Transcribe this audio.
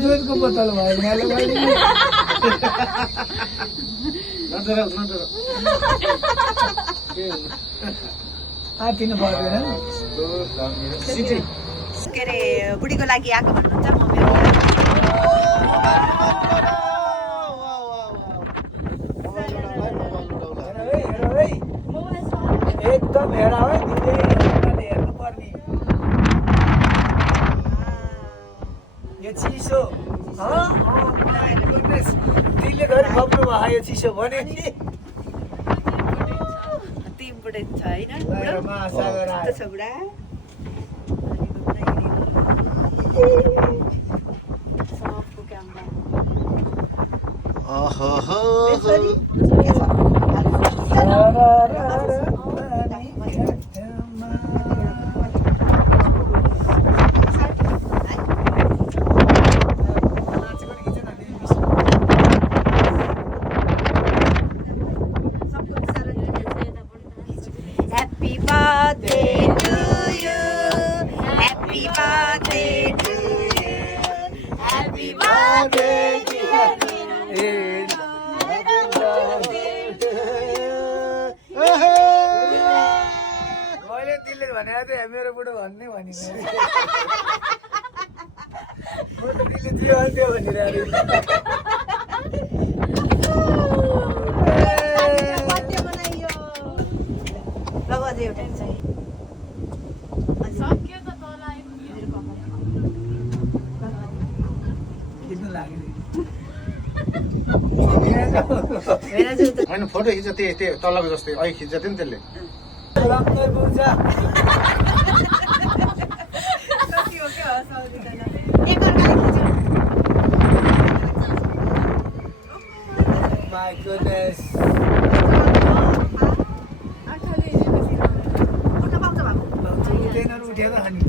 दूधको बोतल भयो आतिनु पर्दैन के अरे बुढीको लागि आएको भन्नुहुन्छ मम्मी एकदम हेरा है हेर्नु पर्ने यो चिसो दिलले धरि खप्नु भयो यो चिसो भने नि तिन बुढे छ होइन महासागर आयो छ बुढा सबको camera Happy birthday to you. Happy birthday to you. Happy birthday dear मैले दिलले भनेर चाहिँ मेरो बुढो भन्ने भनिन म त दिलले जे भन्थ्यो भनिरहेको अझै एउटा चाहिँ होइन फोटो खिच्छ त्यही तलको जस्तै अहिले खिच्छ थियो नि त्यसले My goodness. उठेन उठेन अनि